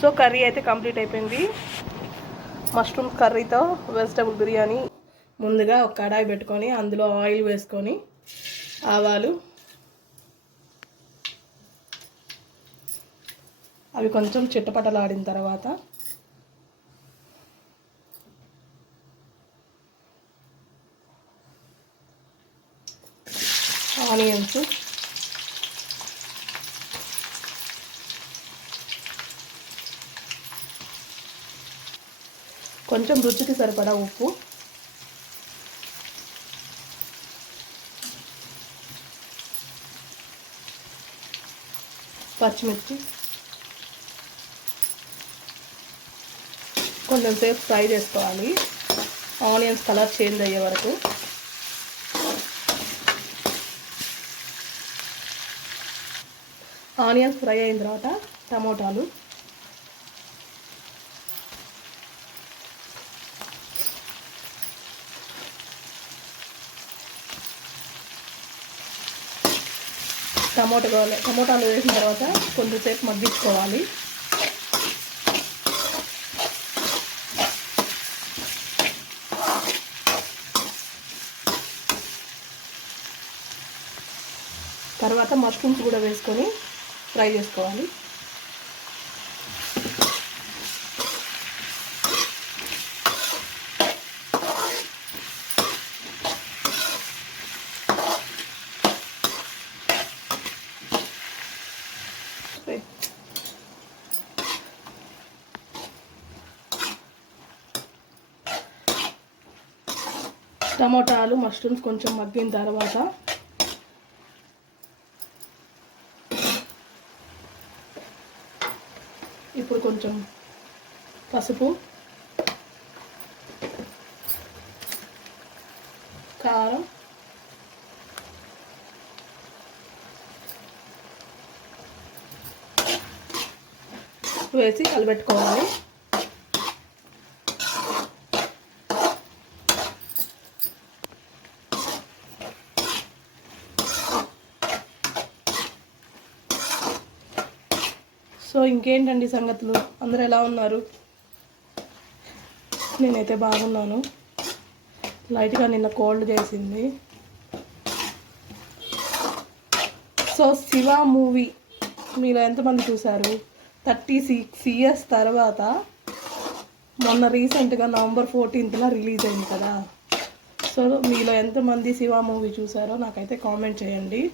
So curry అయితే complete అయిపోయింది. Mushroom కర్రీతో వెజిటబుల్ బిర్యానీ. ముందుగా ఒక కడాయి పెట్టుకొని అందులో ఆయిల్ వేసుకొని ఆవాలు. అవి కొంచెం చిట్టపటలాడిన తర్వాత ఆనియన్స్ కొంచెం రుచికి సరిపడా ఉప్పు. పచ్చిమిర్చి. కొంచెం సేపు ఫ్రై చేసుకోవాలి. ఆనియన్స్ కలర్ చేంజ్ అయ్యే వరకు. ఆనియన్స్ ఫ్రై అయిన తర్వాత టమోటాలు. టమోటా టమోటాలు వేసిన తర్వాత కొంచెంసేపు మగ్గించుకోవాలి. తర్వాత మష్రూమ్స్ కూడా వేసుకొని ఫ్రై చేసుకోవాలి. టమోటాలు మష్రూమ్స్ కొంచెం మగ్గిన తర్వాత ఇప్పుడు కొంచెం పసుపు కారం వేసి కలబెట్టుకోవాలి. సో ఇంకేంటండి సంగతులు? అందరు ఎలా ఉన్నారు? నేనైతే బాగున్నాను. లైట్గా నిన్న కోల్డ్ చేసింది. సో శివ మూవీ మీరు ఎంతమంది చూశారు? థర్టీ సిక్స్ ఇయర్స్ తర్వాత మొన్న రీసెంట్గా నవంబర్ ఫోర్టీన్త్న రిలీజ్ అయింది కదా. సో మీలో ఎంతమంది శివ మూవీ చూసారో నాకైతే కామెంట్ చేయండి.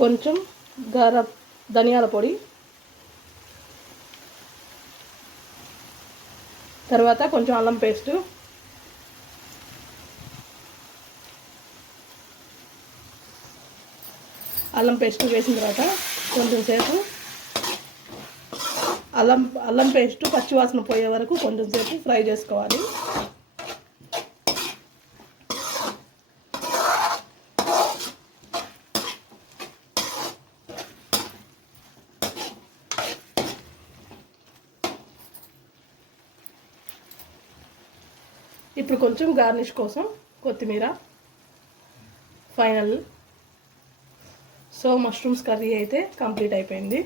కొంచెం గర ధనియాల పొడి. తర్వాత కొంచెం అల్లం పేస్టు. అల్లం పేస్ట్ వేసిన తర్వాత కొంచెం సేపు అల్లం అల్లం పేస్ట్ పచ్చివాసన పోయే వరకు కొంచెం సేపు ఫ్రై చేసుకోవాలి. ఇప్పుడు కొంచెం గార్నిష్ కోసం కొత్తిమీర. ఫైనల్ సో మష్రూమ్స్ కర్రీ అయితే కంప్లీట్ అయిపోయింది.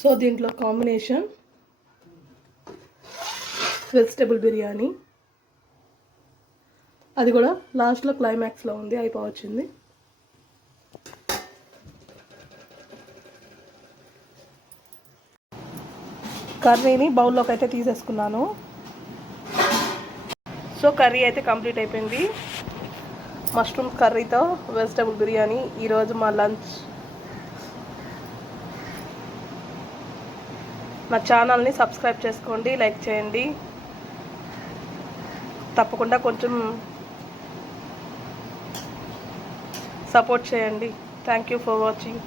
సో దీంట్లో కాంబినేషన్ వెజిటబుల్ బిర్యానీ. అది కూడా లాస్ట్లో క్లైమాక్స్లో ఉంది అయిపోవచ్చింది. కర్రీని బౌల్లోకి అయితే తీసేసుకున్నాను. సో కర్రీ అయితే కంప్లీట్ అయిపోయింది. మష్రూమ్ కర్రీతో వెజిటబుల్ బిర్యానీ ఈరోజు మా లంచ్. నా ఛానల్ని సబ్స్క్రైబ్ చేసుకోండి లైక్ చేయండి. తప్పకుండా కొంచెం సపోర్ట్ చేయండి. Thank you for watching